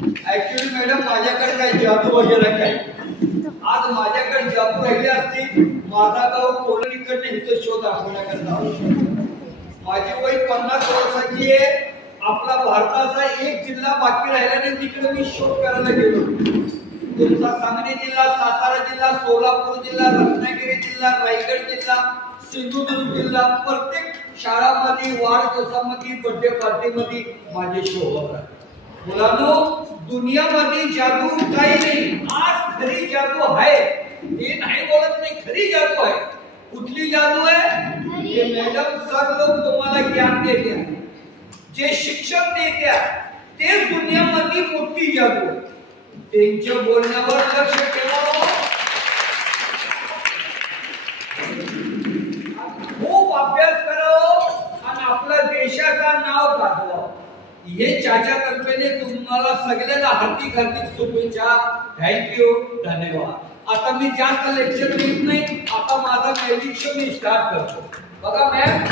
Actually madam माझ्याकडे काही जादू वगैरे काही आज माझ्याकडे जादू राहिली असती माझा गाव कोलनीकडे इथं शोध दाखवण्याकरता माझी वय 50 वर्षाची आहे. आपला भारताचा एक जिल्हा बाकी राहिल्याने तिकडे मी शोध करायला गेलो. तुमचा सांगली जिल्हा, सातारा जिल्हा, सोलापूर जिल्हा, रत्नागिरी जिल्हा, रायगड जिल्हा, सिंधुदुर्ग जिल्हा, प्रत्येक शाळांमध्ये वाढदिवसामध्ये बर्थडे पार्टीमध्ये माझे शो होतात. मुलांनो दुनियामध्ये जादू काही नाही. आज खरी जादू आहे हे नाही बोलत नाही, खरी जादू आहे. कुठली जादू आहे हे मॅडम सर लोक तुम्हाला ज्ञान देते, जे शिक्षक देत्या तेच दुनियामध्ये मोठी जादू आहे. त्यांच्या बोलण्यावर लक्ष ठेवा. खूप अभ्यास करावं आणि आपल्या देशाचा नाव गाजवावं. हे चाचा तर्फेने तुम्हाला सगळ्यांना हार्दिक हार्दिक शुभेच्छा. थँक्यू, धन्यवाद. आता मी जास्त लेक्चर देत नाही. आता माझा मॅजिक शो मी स्टार्ट करतो. बघा मॅम,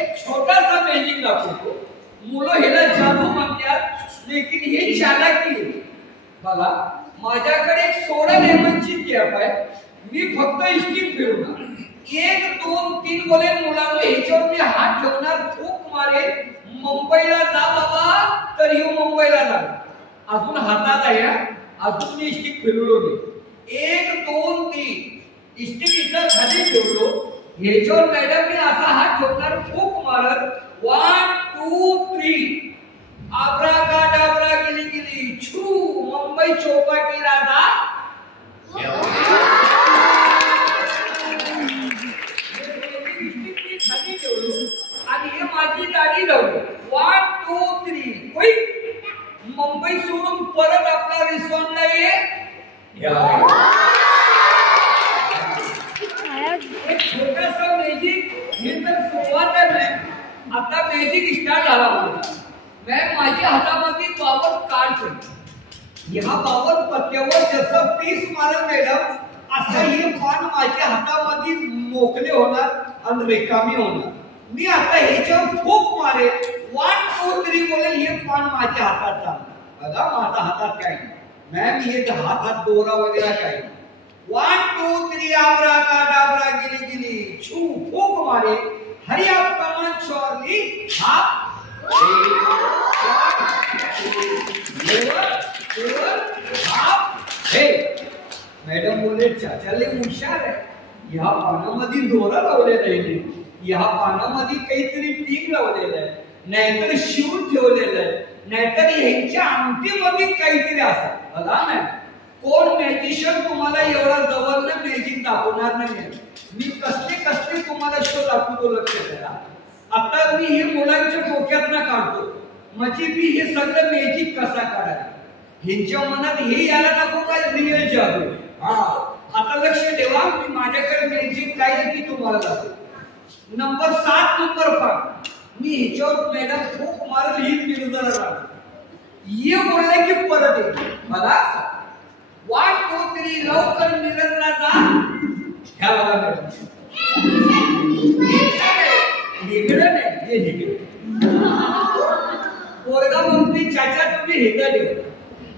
एक छोटासा मॅजिक दाखवतो. मुलं ह्याला जादू म्हणतात, लेकिन हे चालाकी आहे. बघा माझ्याकडे एक 16 लेमनची कॅप आहे. मी फक्त इष्टिक फिरवणार 1 2 3 बोले. मुलांना ह्याच्यावर मी हात ठेवणार, फूक मारेल. मुंबईला जा बाबा तर येऊ मुंबईला जा. अजून हातात आहे, अजून मी इष्टिक फिरवलो नाही. 1 2 3 इष्टिक इथं खाली ठेवलो. ह्याच्यावर मॅडम मी असा हात ठेवणार, फूक मारत 1 2 3 आब्राकाडाब्रा गेली गेली छू मुंबई चौपाटी राजा. खाली ठेवलो आणि हे माझी दाढी लावली. 1 2 3 क्विक मुंबई सोडून परत आपला रिसॉर्टला ये. एक छोटासा मॅजिक हे तर सुरुवात आहे. आता मॅजिक स्टार्ट झाला होता. मैं माझ्या हातामध्ये 52 कार्ड होते. ह्या 52 पत्त्यावर जसं 30 मारल मॅडम असं हे पान माझ्या हातामध्ये मोकळे होणार आणि रिकामी होणार. मी आता ह्याच्यावर फूक मारेल 1 2 3 बोले. हे पान माझ्या हातात जाणार. बघा माझ्या हातात काय मॅम, हे हातात दोरा वगैरे काय. 1 2 3 आब्राकाडाब्रा गेली गेली छू फूक मारे. हरी आप कमान शॉर्ली हाफ मॅडम बोले चाचाले हुशार आहे. ह्या पानामध्ये दोरा लावलेला आहे, ह्या पानामध्ये काहीतरी पीक लावलेलं आहे, नाहीतर शिवून ठेवलेलं आहे, नाहीतर ह्यांच्या अंगठीमध्ये काहीतरी असं. बघा मॅम, कोण मॅजिशियन तुम्हाला एवढा जवळनं मॅजिक दाखवणार नाही. मी कसले कसले तुम्हाला शो दाखवतो, लक्ष द्या. आता मी हे मुलांच्या डोक्यातनं काढतो म्हणजे मी हे सगळं मॅजिक कसा काढायला. ह्यांच्या मनात हे यायला नको काय रिअल जादू. आता लक्ष ठेवा, मी माझ्याकडे मॅजिक काय आहे ती तुम्हाला दाखवतो. नंबर 7 नंबर पान मी ह्याच्यावर मॅडम खूप मारल. ही बिरुदाला राहतो ये बोलले की परत येतो. बघा 1 2 3 लवकर मिरजला जा. ह्या बघा मॅडम इकडे नाही, हे इकडे. पोरगा म्हणते चाचा तुम्ही हेला ठेवा.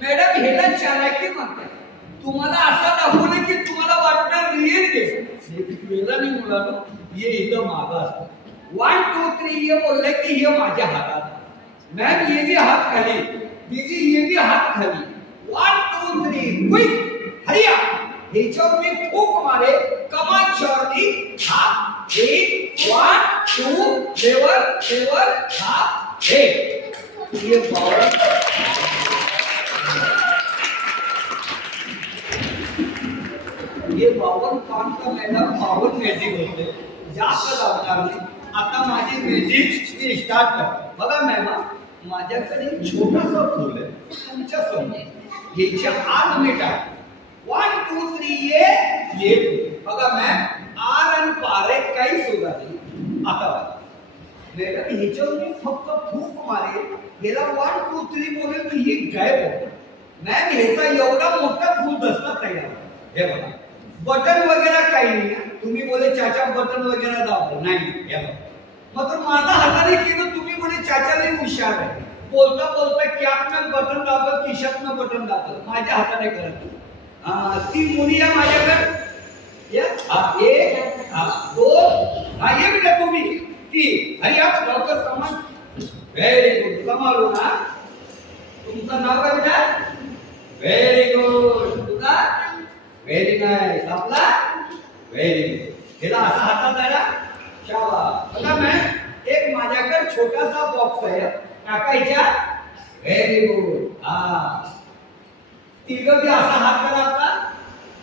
मॅडम हेला चालाकी म्हणतात. तुम्हाला असं दाखवलं की तुम्हाला वाटणार रिअल गेला नाही. मुलांना हे इथं मागं असतं. 1 2 3 ये बोलले की हे माझ्या हातात. मॅम ये भी हात खाली, दीदी ये भी हात खाली. 1 2 3 क्विक हरिया. ह्याच्यावर मी फूक मारे. कमान शॉर्ली हाफ 1 1 2 लेवल हाफ 1. ये पावर ये 52 पान का मॅडम 52 मॅजिक होते. जास्त लावणार नाही. आता माझी मॅजिक मी स्टार्ट करतो. बघा मॅम, माझ्याकडे छोटासा फूल आहे तुमच्या समोर. ह्याच्या आत मीठा 1 2 3 ये. बघा मॅम आर आणि पार काही सुद्धा नाही. आता मॅडम ह्याच्यावर मी फक्त फूक मारेल. याला 1 2 3 बोलेल की ही गायब होतो. मॅम ह्याचा एवढा मोठा फूल दसता तयार. हे बघा बटन वगैरे काही नाही. तुम्ही बोले चाचा बटन वगैरे दाबो नाही. हे बघा मग माझा हाताने केलं. तुम्ही बोले चाचा लई हुशार आहे. बोलता बोलता कॅपनं बटन दाबत खिशातनं बटन दाबत माझ्या हाताने करत ती मुली या माझ्याकडे एक दोन ये बेटा तुम्ही ती अरे आप लवकर सामान व्हेरी गुड कमालो ना तुमचं नाव काय बेटा व्हेरी गुड तुझा व्हेरी नाईस आपला व्हेरी गुड हिला असा हातात द्यायला शाबास बघा मॅम एक माझ्याकडे छोटासा बॉक्स आहे टाकायच्या व्हेरी गुड तिघं बी असा हात करा आपला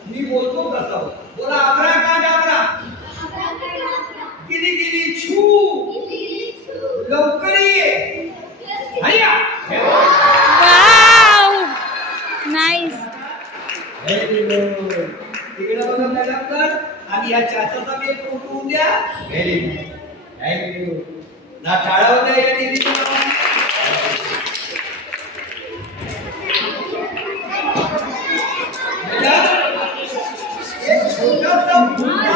मी बोलतो तसं बोला आबरा का डाबरा गिरी गिरी छू लवकर ये हरिया वाव नाईस व्हेरी गुड तिकडे बघा मॅडम कर आणि या चाचाचा मी एक फोटो होऊन द्या व्हेरी गुड थँक्यू ना टाळा होता या दीदीला एक छोटासा